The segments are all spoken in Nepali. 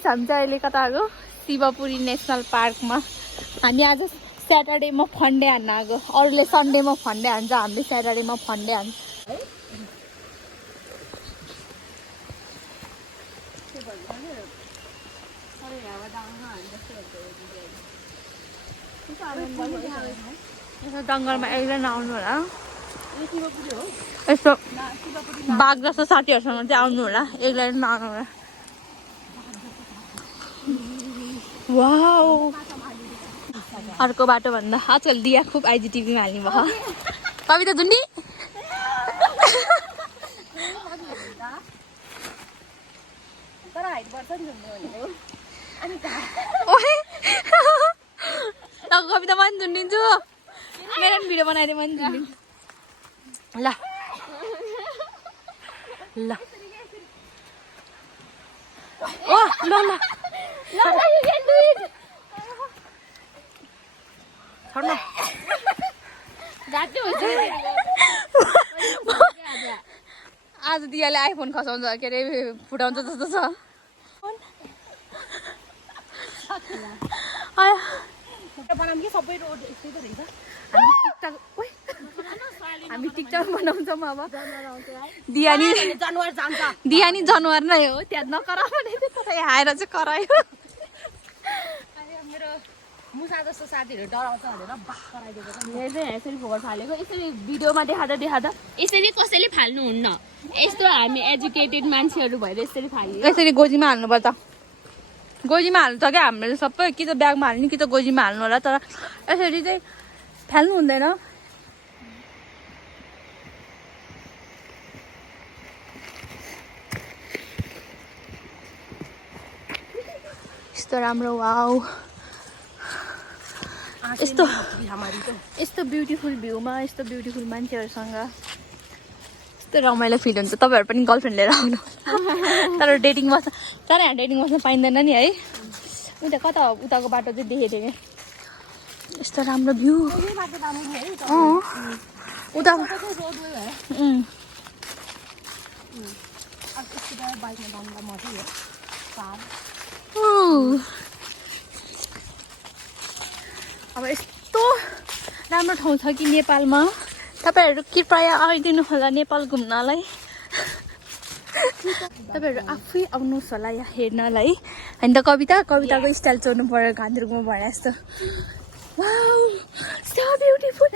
गाइस हामी चाहिँ अहिले कता आएको शिवपुरी नेसनल पार्कमा हामी आज स्याटरडेमा फन्डे हान्न आएको अरूले सन्डेमा फन्डे हान्छ हामीले स्याटरडेमा फन्डे हान्छ जङ्गलमा एकजना आउनु होला यस्तो बाघ जस्तो साथीहरूसँग चाहिँ आउनु होला एक्लै नआउनु होला वाउ अर्को बाटो भन्दा आजकल दिया खुब आइजिटिभीमा हाल्ने भयो कविता झुन्डी कविता मन झुन्डिन्छु मेरो पनि भिडियो बनाइदिए मन झुन्डिन्छु ल ल ओ ल ल आज दियाले आइफोन खसाउँछ के अरे फुटाउँछ जस्तो छ हामी टिकटक बनाउँछौँ अब दियानी जनावर नै हो त्यहाँ नकरा भने आएर चाहिँ करायो मुसा जस्तो साथीहरू डराउँछ भनेर बाफ गराइदिएको यसरी फोकस हालेको यसरी भिडियोमा देखाउँदा यसरी कसैले फाल्नुहुन्न यस्तो हामी एजुकेटेड मान्छेहरू भएर यसरी फाल्यो यसरी गोजीमा हाल्नुपर्छ गोजीमा हाल्नु छ क्या हामीले सबै कि त ब्यागमा हाल्ने कि त गोजीमा हाल्नु होला तर यसरी चाहिँ फाल्नु हुँदैन यस्तो राम्रो वाउ यस्तो ब्युटिफुल भ्यूमा यस्तो ब्युटिफुल मान्छेहरूसँग यस्तो रमाइलो फिल हुन्छ तपाईँहरू पनि गर्लफ्रेन्ड लिएर आउनु तर डेटिङ बस्न तर यहाँ डेटिङ बस्न पाइँदैन नि है उता कता उताको बाटो चाहिँ देखेको थिएँ क्या यस्तो राम्रो भ्यू उता अब यस्तो राम्रो ठाउँ छ कि नेपालमा तपाईँहरू कृपया आइदिनु होला नेपाल घुम्नलाई तपाईँहरू आफै आउनुहोस् होला यहाँ हेर्नलाई होइन त कविताको स्टाइल चोर्नु पर्यो घान्द्रुकमा भने जस्तो so beautiful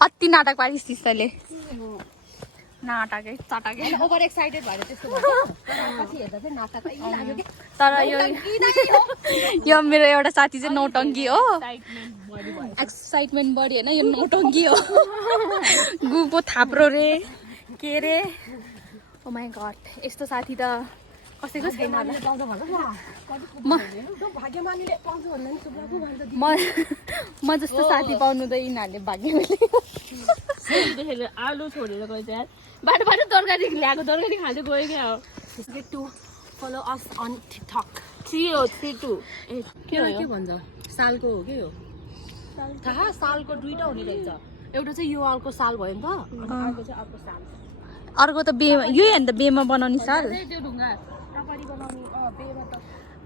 अति नाटक पारिस् तिमीले नाटकै चटकै ओभर एक्साइटेड भएर त्यस्तो पछि हेर्दा चाहिँ नाटकै लाग्यो के तर यो मेरो एउटा साथी चाहिँ नौटङ्की हो एक्साइटमेन्ट बढी हैन यो नौटङ्की हो गुको थाप्रो रे के रे ओ माय गॉड यस्तो साथी त कसैको छैन होला म जस्तो साथी पाउनु त यिनीहरूले भाग्यमानी आलु छोडेर गएछ यार बाटो तरकारी ल्याएको तरकारी खाँदै गयो क्या हो get to follow us on TikTok 3032 के भन्छ सालको हो के हो थाहा सालको दुईटा हुने रहेछ एउटा चाहिँ यो अर्को साल भयो नि त अनि अर्को चाहिँ अर्को साल अर्को त बे यो हैन त बेमा बनाउने साल त्यो ढुङ्गा तरकारी बनाउने बेमा त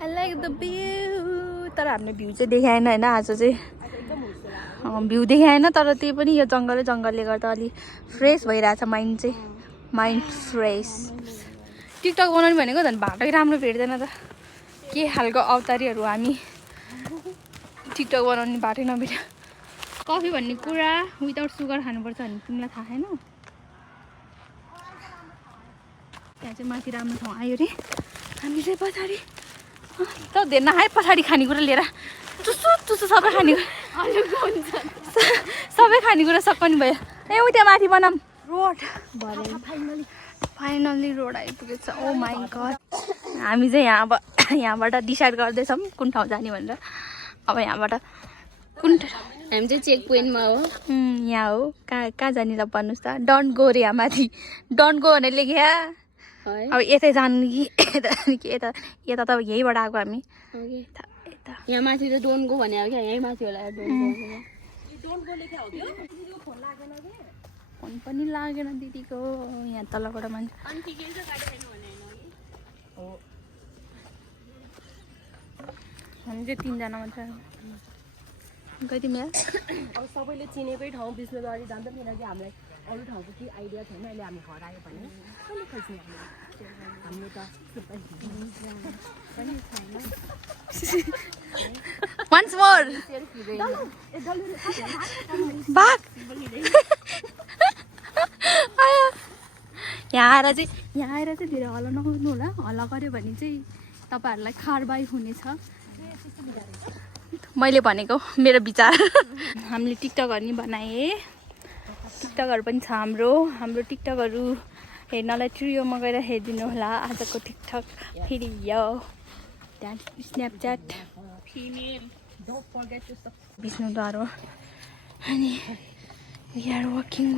आई लाइक द भ्यू तर हामीले भ्यू चाहिँ देखाएन हैन आज चाहिँ भ्यू देखाएन तर त्यही पनि यो जङ्गलले गर्दा अलि फ्रेस भइरहेछ माइन्ड चाहिँ माइन्ड फ्रेस टिकटक बनाउने भनेको झन् बाटै राम्रो भेट्दैन त के खालको अवतारीहरू हामी टिकटक बनाउने बाटै नभेट्यो कफी भन्ने कुरा विदाउट सुगर खानुपर्छ भन्ने तिमीलाई थाहा छैन त्यहाँ चाहिँ माथि राम्रो ठाउँ आयो रे हामी चाहिँ पछाडि त धेरै नखाए पछाडि खानेकुरा लिएर चुसो सबै खानेकुरा सबै खानेकुरा सकाउने भयो ए उता माथि बनाऊँ रोड फाइनली रोड आइपुगेछ ओ माई गड हामी चाहिँ यहाँबाट डिसाइड गर्दैछौँ कुन ठाउँ जाने भनेर अब यहाँबाट कुन हामी चाहिँ चेक पोइन्टमा हो यहाँ हो कहाँ जाने ल भन्नुहोस् त डोन्ट गो रे यहाँ माथि डोन्ट गो भनेर लेख्या अब यतै जानु कि यता त यहीँबाट आएको हामी यहाँ माथि त डोन्ट गो भने क्या यहीँ माथि होला डोन्ट गो लेख्या हो कि फोन लागेन कि फोन पनि लागेन दिदीको यहाँ तलबाट मान्छे हो हामी चाहिँ 3 जना मात्र गए तिमी अब सबैले चिनेकै ठाउँ विष्णुद्वारी जान्छ किनकि हामीलाई अरू ठाउँको केही आइडिया छैन अहिले हामी हरायो भने कसले खोज्ने हाम्रो त once more back यहाँ आएर चाहिँ धेरै हल्ला नगर्नु होला हल्ला गर्यो भने चाहिँ तपाईहरुलाई कारबाही हुनेछ मैले भनेको मेरो विचार हामीले टिकटकहरु नि बनाए टिकटकहरु पनि छ हाम्रो टिकटकहरु हेर्नलाई ट्रियोमा गएर हेरिदिनु होला आजको टिकटक फेरि यो त्यहाँ Snapchat female don't forget to Vishnudwar अनि we are walking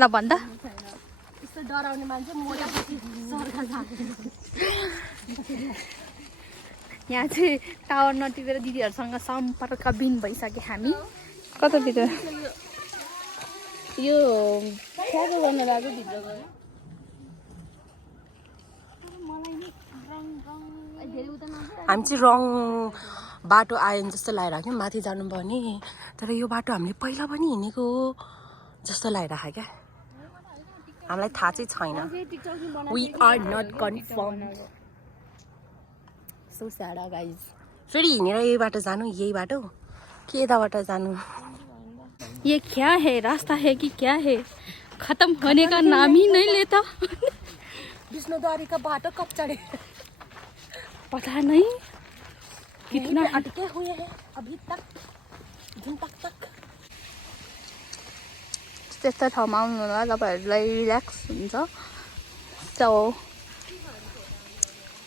ल भन्दा यस्तो डराउने मान्छे मोटापछि सरकार जान्छ यहाँ चाहिँ टावर नटिपेर दिदीहरुसँग सम्पर्कबिन भइसके हामी कतातिर यो फ्याको गर्न लाग्यो भित्र गयो हामी चाहिँ रङ बाटो आयो जस्तो लागिरहेको थियो माथि जानुपर्ने तर यो बाटो हामीले पहिला पनि हिँडेको हो जस्तो लागिरहेको क्या हामीलाई थाहा चाहिँ छैन we are not confirm so sad guys फेरि हिँडेर यही बाटो जानु यही बाटो के यताबाट जानु ये क्या है रास्ता है कि क्या है खत्म होने का नाम ही नहीं लेता विष्णुद्वारी का बाटो कब चढ़े पता नहीं कितना अटके हुए हैं अभी तक त्यस्ता ठाउँमा आउनु होला तपाईहरुलाई रिल्याक्स हुन्छ सो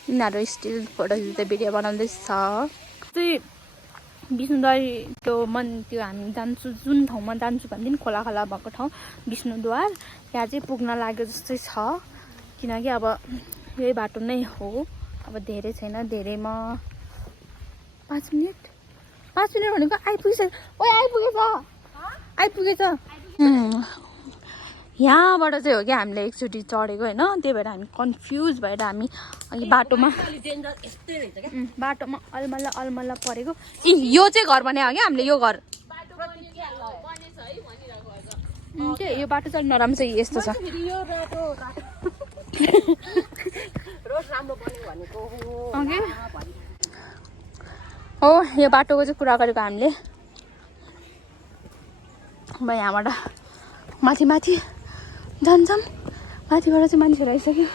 यिनीहरू स्टिल फोटो खिच्दै भिडियो बनाउँदैछ चाहिँ विष्णुद्वारी त्यो हामी जान्छु जुन ठाउँमा जान्छु भन्दै नि खोला भएको ठाउँ विष्णुद्वार त्यहाँ चाहिँ पुग्न लाग्यो जस्तै छ किनकि अब यही बाटो नै हो अब धेरै छैन धेरैमा 5 मिनेट भनेको आइपुगेछ यहाँबाट चाहिँ हो कि हामीले एकचोटि चढेको होइन त्यही भएर हामी कन्फ्युज भएर हामी अघि बाटोमा अलमल्ल परेको यो चाहिँ घर बने हो क्या हामीले यो घर के यो बाटो चाहिँ नराम्रो चाहिँ यस्तो छ हो यो बाटोको चाहिँ कुरा गरेको हामीले अब यहाँबाट माथि जान्छौँ माथिबाट चाहिँ मान्छेहरू आइसक्यो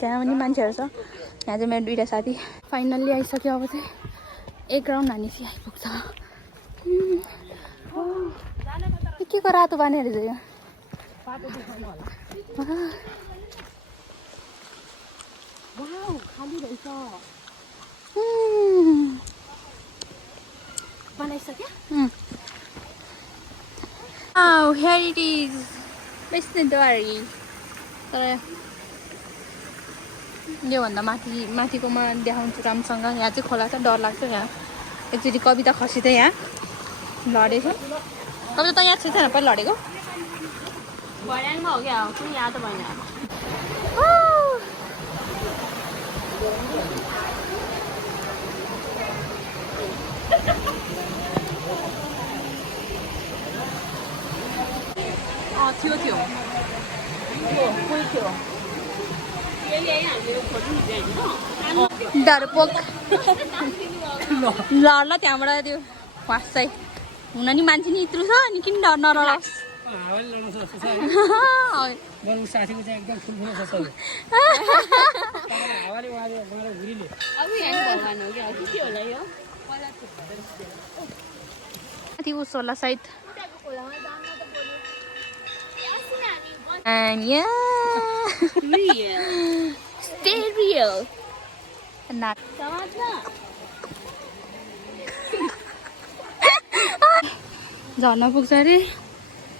त्यहाँ पनि मान्छेहरू छ यहाँ चाहिँ मेरो 2टा साथी फाइनल्ली आइसक्यो अब चाहिँ एक राउन्ड हानी चाहिँ आइपुग्छ के को रातो बानीहरू चाहिँ यो खाली रहेछ बनाइसक्यो Oh, here it is. विष्णुद्वारी तर योभन्दा माथिकोमा देखाउँछु राम्रोसँग यहाँ चाहिँ खोला छ डर लाग्छ यहाँ एकचोटि कविता खसिँदै यहाँ लडेको कविता त यहाँ छैन पहिला लडेको भर्याङमा हो क्या कुन याद भएन थियो डरपोक लड्ला त्यहाँबाट त्यो फास्ट चाहिँ हुन नि मान्छे नि यत्रो छ अनि किन डर नरलास् माथि उस होला side And yeah, real. Stay real. Not. झर्ना पुग्छ अरे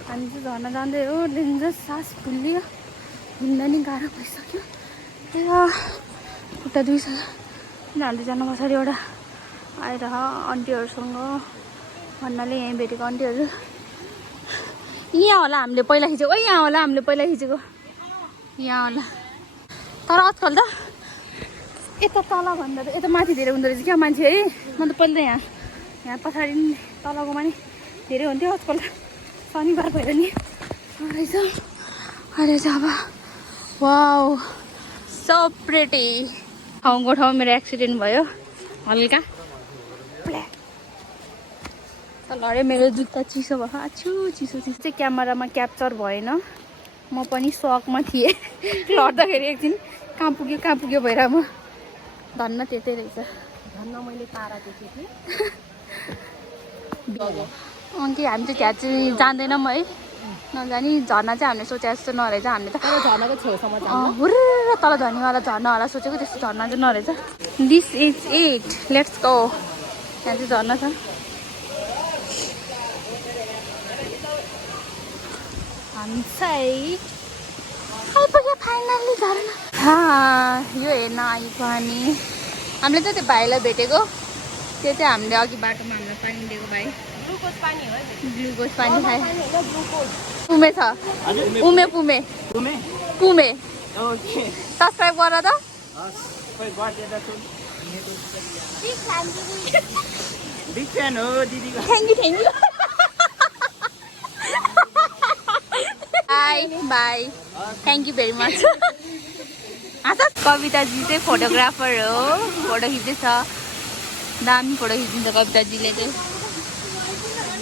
हामी चाहिँ झर्ना जाँदै हो डेन्जर सास फुल्यो हिँड्न नि गाह्रो भइसक्यो खुट्टा दुइसक्यो हामीले जानु पछाडि एउटा आएर आन्टीहरूसँग भन्नाले यहीँ भेटेको आन्टीहरू यहाँ होला हामीले पहिला खिचेको यहाँ होला हामीले पहिला खिचेको यहाँ होला तर आजकल त यता तल भन्दा त यता माथि धेरै हुँदो रहेछ क्या मान्छे है म त पहिला यहाँ पछाडि तलकोमा नि धेरै हुन्थ्यो आजकल शनिबार भएर नि रहेछ अहिले चाहिँ अब वाउ सो प्रिटी ठाउँको ठाउँ मेरो एक्सिडेन्ट भयो हल्का अरे मेरो जुत्ता चिसो भयो आछु चिसो चाहिँ क्यामेरामा क्याप्चर भएन म पनि सकमा थिएँ लड्दाखेरि एकदिन कहाँ पुग्यो भएर म धन्न त्यतै रहेछ धन्न मैले तारा देखेको थिएँ कि हामी चाहिँ त्यहाँ चाहिँ जाँदैनौँ है नजानी झर्ना चाहिँ हामीले सोचे जस्तो नरहेछ हामीले त झर्नाको छेउसम्म हुर्र तल झर्नेवाला झर्नावाला सोचेको त्यस्तो झर्ना चाहिँ नरहेछ this is it let's go यहाँ चाहिँ झर्ना छ हामी चाहिँ आइपुग्यो फाइनल्ली झर्ना यो हेर्न आएको हामीले चाहिँ त्यो भाइलाई भेटेको त्यो चाहिँ हामीले अघि बाटोमा हामीलाई पानी दिएको भाइ ग्लुकोज पानी खाए पुमे छ पुमे सब्सक्राइब गर त thank you bye thank you very much Kavitaji चाहिँ फोटोग्राफर हो फोटो खिच्दैछ दामी फोटो खिचिन्छ कविताजीले चाहिँ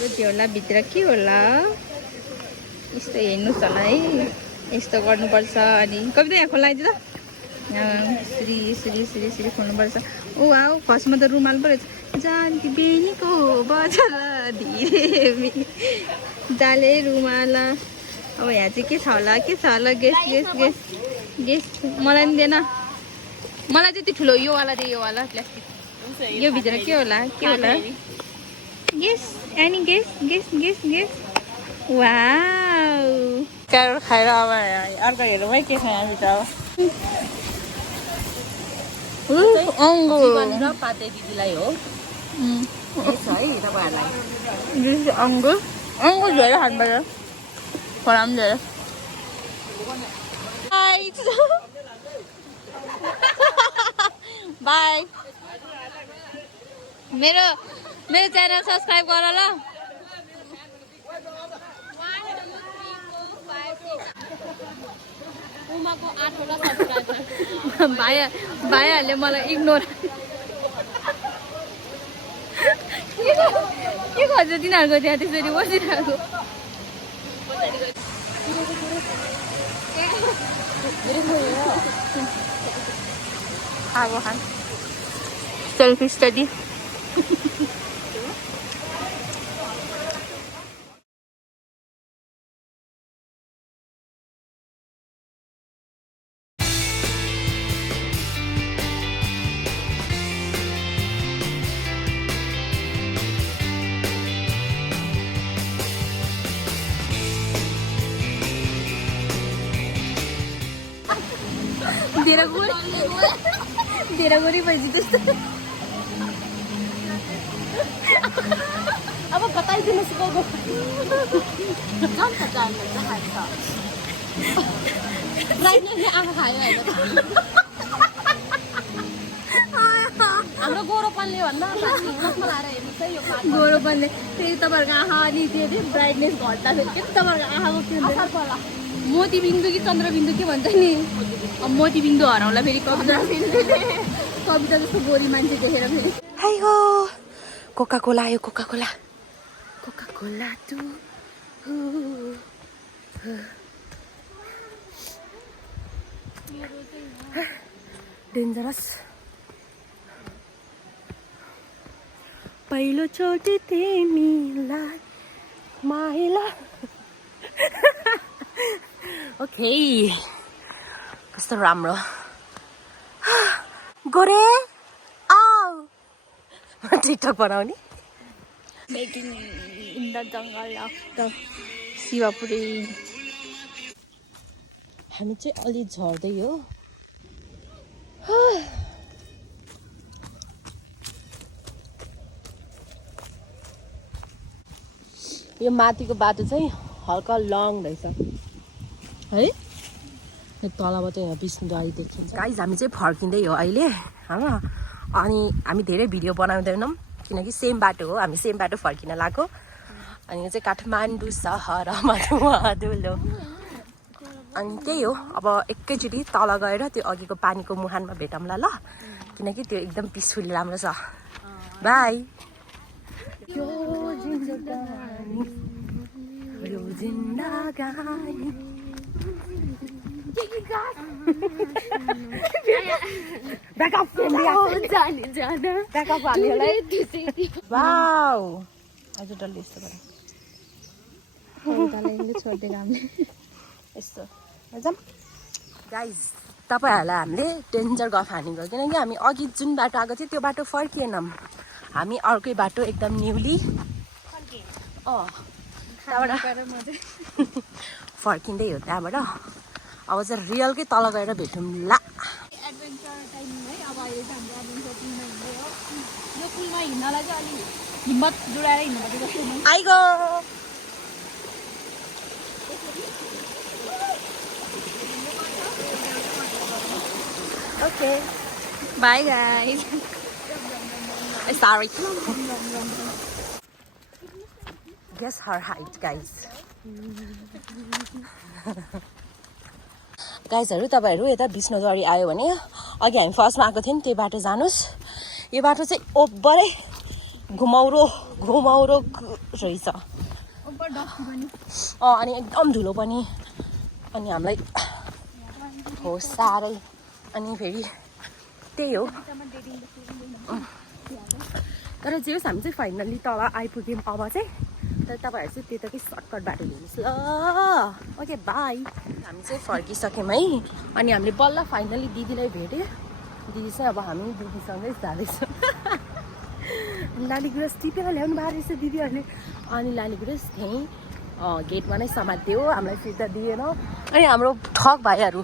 त्यो होला भित्र के होला यस्तो हेर्नुहोस् होला है यस्तो गर्नुपर्छ अनि कविता यहाँ खोलाइदियो त श्री खोल्नुपर्छ ओ आऊ फर्स्टमा त रुमाल पो रहेछ जानकी बेनीको बजल धीरे जाले रुमाल अब यहाँ चाहिँ के छ होला गेस मलाई नि दिएन मलाई चाहिँ त्यो ठुलो यो वाला प्लास्टिक यो भित्र के होला guess any guess wow carrot खाएर अब अर्को हेरौँ है के छ यहाँभित्र अब जीवन र पाते दिदीलाई हो है तपाईँहरूलाई अङ्गुर धेरै खानुपर्छ खोला पनि धेरै बाई मेरो च्यानल सब्सक्राइब गर ल भाइहरूले मलाई इग्नोर के गर्छ तिनीहरूको त्यहाँ त्यसरी बसिरहेको आगो खान सेल्फी स्टडी तेरा गोरी पाहिजे त्यस्तो अब बताइदिनुहोस् गएको आँखा खायो होइन हाम्रो गोरोपनले भन्दा नक्कल आएर हेर्नुहोस् है यो गोरोपनले फेरि तपाईँहरूको आँखा अलि त्यो ब्राइटनेस घट्दाखेरि के तपाईँहरूको आँखाको के हुन्छ मोतीबिन्दु कि चन्द्रबिन्दु के भन्छ नि अब मोतीबिन्दु हराउँला फेरि कविता जस्तो गोरी मान्छे देखेर फेरि हाइ हो कोका कोला आयो कोका कोला तु डेन्जरस पहिलोचोटि तिमीलाई माइला ओके कस्तो राम्रो गोरे आऊ टिकटक बनाउने making in the jungle of the Shivapuri हामी चाहिँ अलि झर्दै हो यो माथिको बाटो चाहिँ हल्का लङ रहेछ है यो तलबाट यहाँ विष्णुद्वारी देखिन्छ गाइस हामी चाहिँ फर्किँदै हो अहिले हैन अनि हामी धेरै भिडियो बनाउँदैनौँ किनकि सेम बाटो हो हामी सेम बाटो फर्किन लाग्यो अनि यो चाहिँ काठमाडौँ सहरमा धुलो अनि त्यही हो अब एकैचोटि तल गएर त्यो अघिको पानीको मुहानमा भेटौँला ल किनकि त्यो एकदम पिसफुल राम्रो छ बाई गाइज तपाईँहरूलाई हामीले डेन्जर गफ हानेको किनकि हामी अघि जुन बाटो आएको थियो त्यो बाटो फर्किएनौँ हामी अर्कै बाटो एकदम न्युली त्यहाँबाट फर्किँदै हो त्यहाँबाट अब चाहिँ रियलकै तल गएर भेटौँला एडभेन्चर टाइम है अब अहिले चाहिँ हाम्रो एडभेन्चर पुलमा हिँड्दै हो यो पुलमा हिँड्नलाई चाहिँ अलि हिम्मत जुटाएर हिँड्नुपर्छ iGo okay by guys sorry guess her height guys गाइजहरू तपाईँहरू यता विष्णुद्वारी आयो भने अघि हामी फर्स्टमा आएको थियौँ त्यो बाटो जानुहोस् यो बाटो चाहिँ ओभरै घुमाउरो रहेछ अनि एकदम धुलो पनि अनि हामीलाई हो साह्रै अनि फेरि त्यही हो तर जे होस् हामी चाहिँ फाइनल्ली तल आइपुग्यौँ अब चाहिँ तर तपाईँहरू चाहिँ त्यताकै सर्टकट बाटो लिनुहोस् ल ओके बाई हामी चाहिँ फर्किसक्यौँ है अनि हामीले बल्ल फाइनल्ली दिदीलाई भेट्यो दिदी चाहिँ अब हामी दिदीसँगै जाँदैछौँ लाली गुराँस टिपेर ल्याउनु भएको रहेछ दिदीहरूले अनि लाली गुराँस त्यहीँ गेटमा नै समात्यो हामीलाई फिर्ता दिएन अनि हाम्रो ठग भाइहरू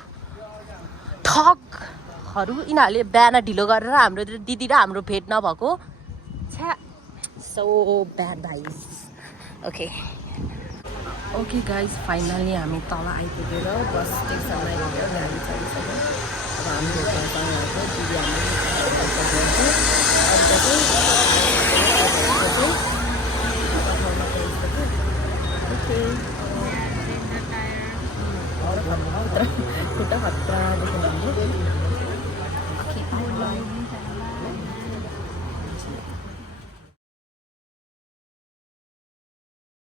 यिनीहरूले बिहान ढिलो गरेर हाम्रो दिदी र हाम्रो भेट नभएको छ्या सो ब्याड भाइज ओके गाइज फाइनली हामी तल आइपुगेर बस स्टेसन आइपुग्यो गाडी चलिसक्यो अब हाम्रो घरसँगको दिदी खुट्टा खतरा देख्नु